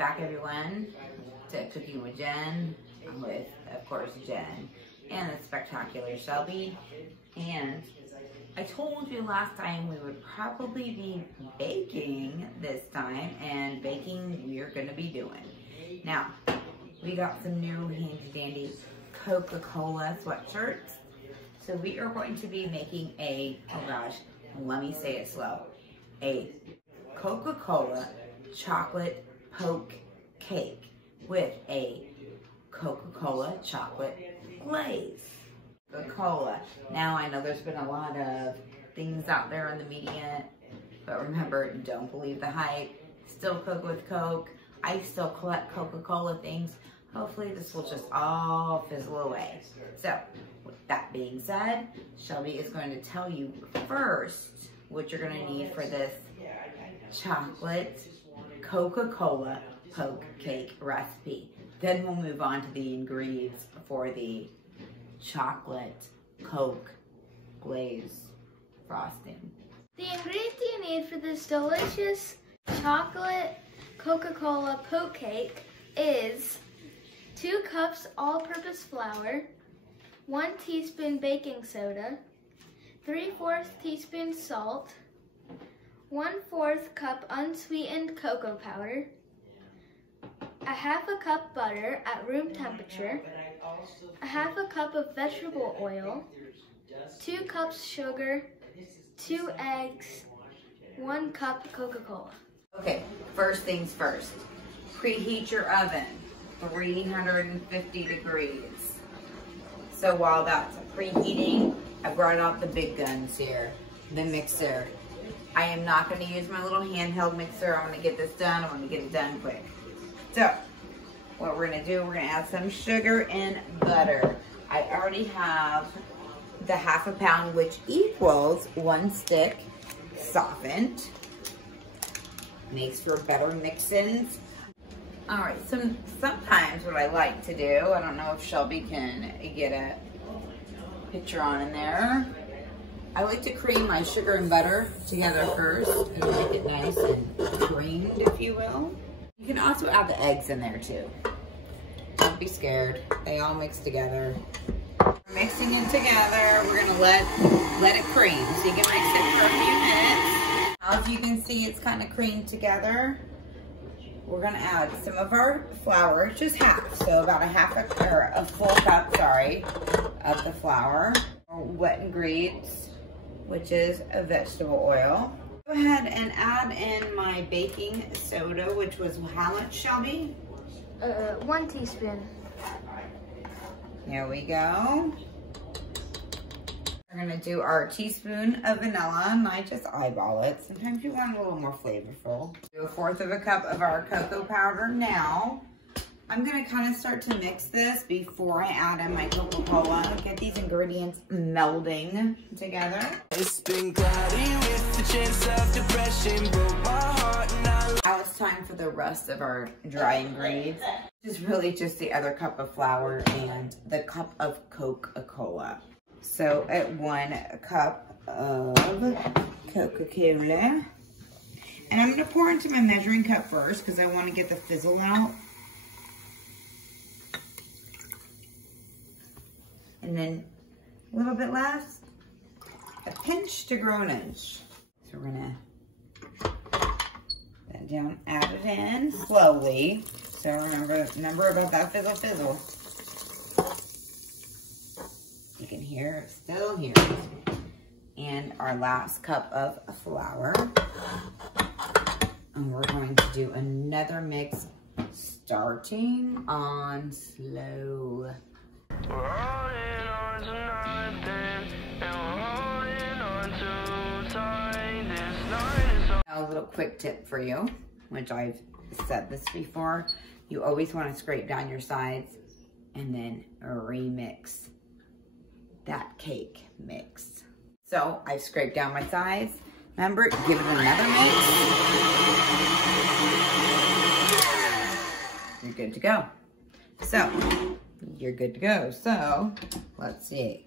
back, everyone, to Cooking with Jen. I'm with, of course, Jen and the spectacular Shelby. And I told you last time we would probably be baking this time, and baking we are going to be doing. Now, we got some new handy dandy Coca-Cola sweatshirts. So we are going to be making a, oh gosh, let me say it slow, a Coca-Cola chocolate poke cake with a Coca-Cola chocolate glaze. Coca-Cola. Now I know there's been a lot of things out there in the media, but remember, don't believe the hype. Still cook with Coke. I still collect Coca-Cola things. Hopefully this will just all fizzle away. So, with that being said, Shelby is going to tell you first what you're going to need for this chocolate Coca-Cola poke cake recipe. Then we'll move on to the ingredients for the chocolate Coke glaze frosting. The ingredients you need for this delicious chocolate Coca-Cola poke cake is 2 cups all-purpose flour, 1 teaspoon baking soda, 3/4 teaspoon salt, 1/4 cup unsweetened cocoa powder, 1/2 cup butter at room temperature, 1/2 cup of vegetable oil, 2 cups sugar, 2 eggs, 1 cup Coca-Cola. Okay, first things first. Preheat your oven, 350 degrees. So while that's preheating, I brought out the big guns here, the mixer. I am not going to use my little handheld mixer. I want to get this done. I want to get it done quick. So what we're going to do, we're going to add some sugar and butter. I already have the 1/2 pound, which equals 1 stick, softened. Makes for better mix-ins. All right, sometimes what I like to do, I don't know if Shelby can get a picture on in there. I like to cream my sugar and butter together first and make it nice and creamed, if you will. You can also add the eggs in there too. Don't be scared. They all mix together. We're mixing it together. We're gonna let it cream. So you can mix it for a few minutes. Now, if you can see, it's kind of creamed together. We're gonna add some of our flour, just half, so about a full cup, sorry, of the flour. Wet ingredients, which is a vegetable oil. Go ahead and add in my baking soda, which was how much, Shelby? 1 teaspoon. There we go. We're gonna do our teaspoon of vanilla, and I just eyeball it. Sometimes you want it a little more flavorful. Do 1/4 cup of our cocoa powder. Now, I'm gonna kind of start to mix this before I add in my Coca-Cola. Get these ingredients melding together. It's been cloudy with the chance of depression, broke my heart now. Now it's time for the rest of our dry ingredients. This is really just the other cup of flour and the cup of Coca-Cola. So at 1 cup of Coca-Cola. And I'm gonna pour into my measuring cup first because I want to get the fizzle out. And then a little bit less, a pinch to grow an inch. So we're gonna then down, add it in slowly. So remember about that fizzle. You can hear it, still hear it. And our last cup of flour. And we're going to do another mix starting on slow. A little quick tip for you, which I've said this before. You always want to scrape down your sides and then remix that cake mix. So I've scraped down my sides. Remember, give it another mix. You're good to go. So, you're good to go. So, let's see.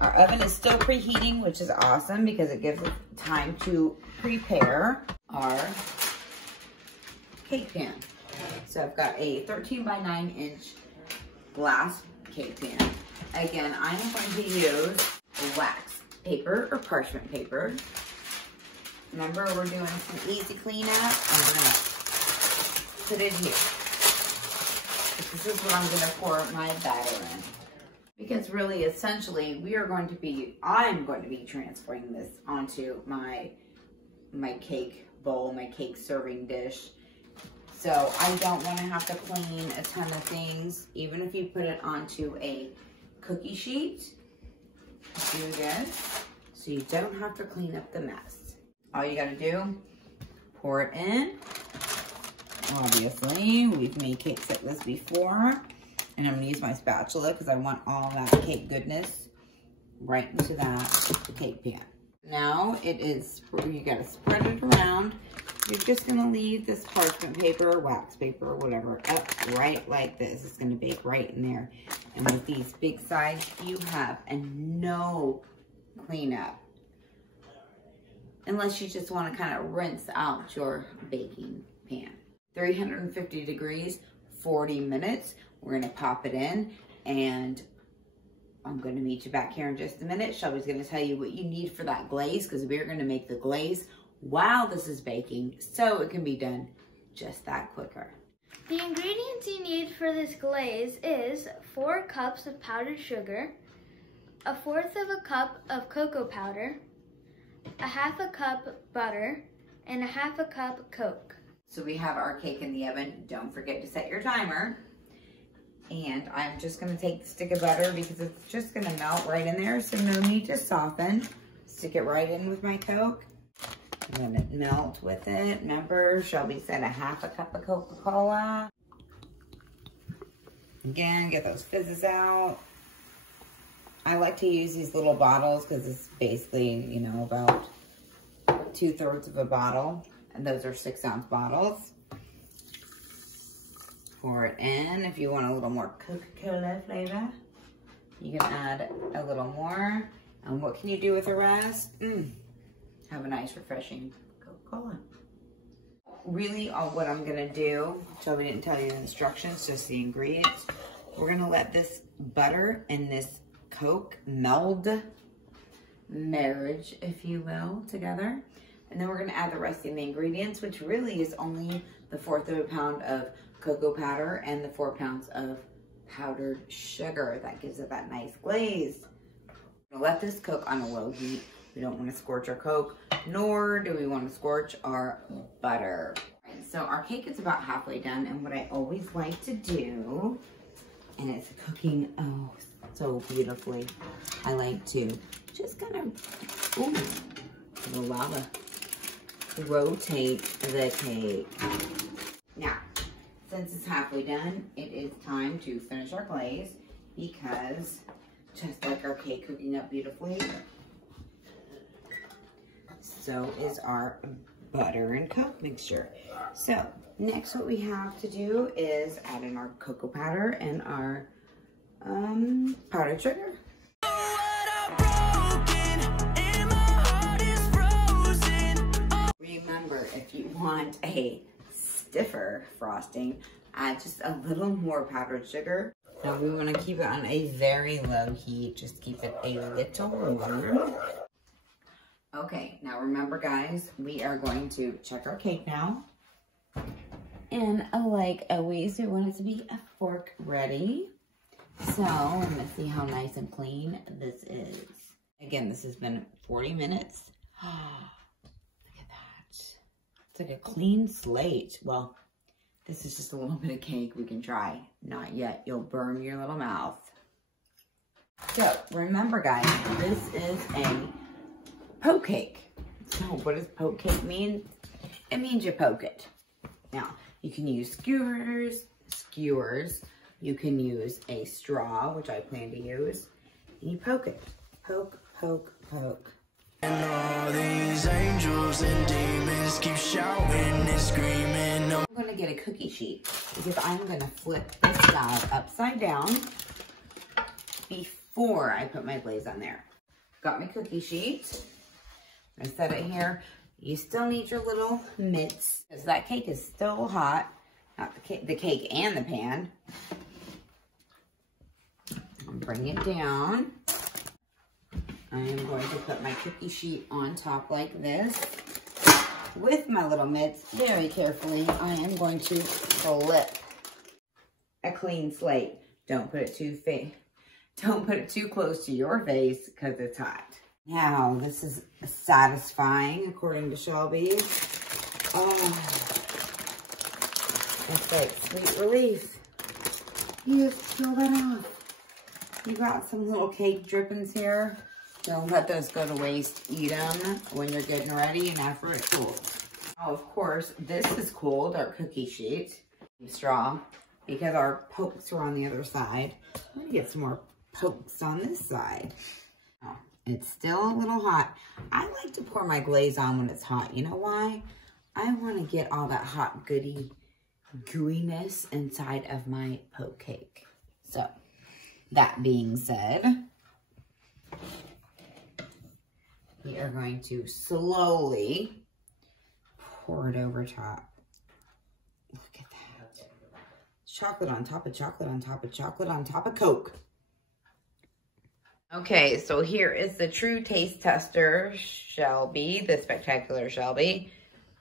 Our oven is still preheating, which is awesome because it gives us time to prepare our cake pan. So I've got a 13 by 9 inch glass cake pan. Again, I'm going to use wax paper or parchment paper. Remember, we're doing some easy cleanup. I'm gonna put it here. This is what I'm gonna pour my batter in. Because really, essentially, I'm going to be transferring this onto my cake bowl, my cake serving dish. So I don't want to have to clean a ton of things. Even if you put it onto a cookie sheet, do this so you don't have to clean up the mess. All you got to do, pour it in. Obviously, we've made cakes like this before. And I'm going to use my spatula because I want all that cake goodness right into the cake pan. Now you got to spread it around. You're just going to leave this parchment paper or wax paper or whatever up right like this. It's going to bake right in there. And with these big sides you have, and no cleanup. Unless you just want to kind of rinse out your baking pan. 350 degrees, 40 minutes. We're going to pop it in, and I'm going to meet you back here in just a minute. Shelby's going to tell you what you need for that glaze, because we're going to make the glaze while this is baking, so it can be done just that quicker. The ingredients you need for this glaze is 4 cups of powdered sugar, 1/4 of a cup of cocoa powder, 1/2 cup butter, and 1/2 cup Coke. So we have our cake in the oven. Don't forget to set your timer. And I'm just going to take the stick of butter because it's just going to melt right in there, so no need to soften. Stick it right in with my Coke. And let it melt with it. Remember, Shelby said 1/2 cup of Coca-Cola. Again, get those fizzes out. I like to use these little bottles because it's basically, you know, about 2/3 of a bottle. And those are 6-ounce bottles. Pour it in. If you want a little more Coca-Cola flavor, you can add a little more. And what can you do with the rest? Have a nice, refreshing Coca-Cola. Really, what I'm gonna do, Shelby didn't tell you the instructions, just the ingredients. We're gonna let this butter and this Coke marriage, if you will, together. And then we're gonna add the rest of the ingredients, which really is only the 1/4 of a pound of cocoa powder and the 4 pounds of powdered sugar. That gives it that nice glaze. We're gonna let this cook on a low heat. We don't want to scorch our Coke, nor do we want to scorch our butter. And so our cake is about halfway done, and what I always like to do, and it's cooking so beautifully, I like to just kind of, the lava, rotate the cake. Now, since it's halfway done, it is time to finish our glaze, because just like our cake cooking up beautifully, so is our butter and Coke mixture. So next what we have to do is add in our cocoa powder and our powdered sugar. Remember, if you want a stiffer frosting, add just a little more powdered sugar. Now we want to keep it on a very low heat, just keep it a little warm. Okay, now remember guys, we are going to check our cake now. And like always, we want it to be a fork ready. So I'm gonna see how nice and clean this is. Again, this has been 40 minutes. Look at that. It's like a clean slate. Well, this is just a little bit of cake we can try. Not yet, you'll burn your little mouth. So remember guys, this is a poke cake. So what does poke cake mean? It means you poke it. Now, you can use skewers. You can use a straw, which I plan to use. And you poke it. Poke, poke, poke. And all these angels and demons keep shouting and screaming. I'm gonna get a cookie sheet because I'm gonna flip this guy upside down before I put my glaze on there. Got my cookie sheet. I'm gonna set it here. You still need your little mitts because that cake is still hot. not the cake and the pan. I'll bring it down. I am going to put my cookie sheet on top like this. With my little mitts, very carefully, I am going to flip a clean slate. Don't put it too close to your face because it's hot. Now, this is satisfying, according to Shelby. Oh, it's like sweet relief. You just peel that off. You got some little cake drippings here. Don't let those go to waste. Eat them when you're getting ready and after it cools. Now, of course, this is cooled, our cookie sheet. Straw, because our pokes are on the other side. Let me get some more pokes on this side. Oh, it's still a little hot. I like to pour my glaze on when it's hot. You know why? I want to get all that hot goody gooiness inside of my poke cake. So, that being said, we are going to slowly pour it over top. Look at that. Chocolate on top of chocolate on top of chocolate on top of Coke. Okay, so here is the true taste tester, Shelby, the spectacular Shelby.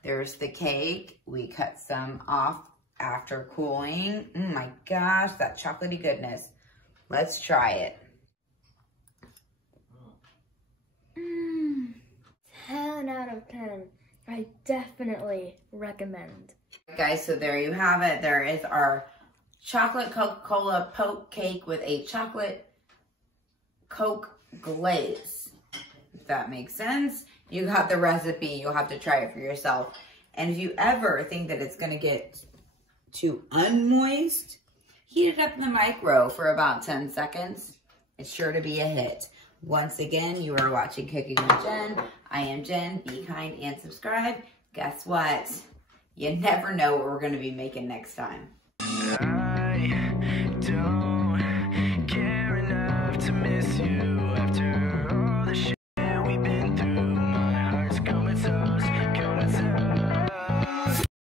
There's the cake. We cut some off after cooling. Oh my gosh, that chocolatey goodness. Let's try it. 10 out of 10. I definitely recommend. Guys, so there you have it. There is our chocolate Coca-Cola poke cake with a chocolate Coke glaze. If that makes sense. You got the recipe. You'll have to try it for yourself. And if you ever think that it's going to get too unmoist, heat it up in the micro for about 10 seconds. It's sure to be a hit. Once again, you are watching Cooking with Jen. I am Jen. Be kind and subscribe. Guess what? You never know what we're going to be making next time.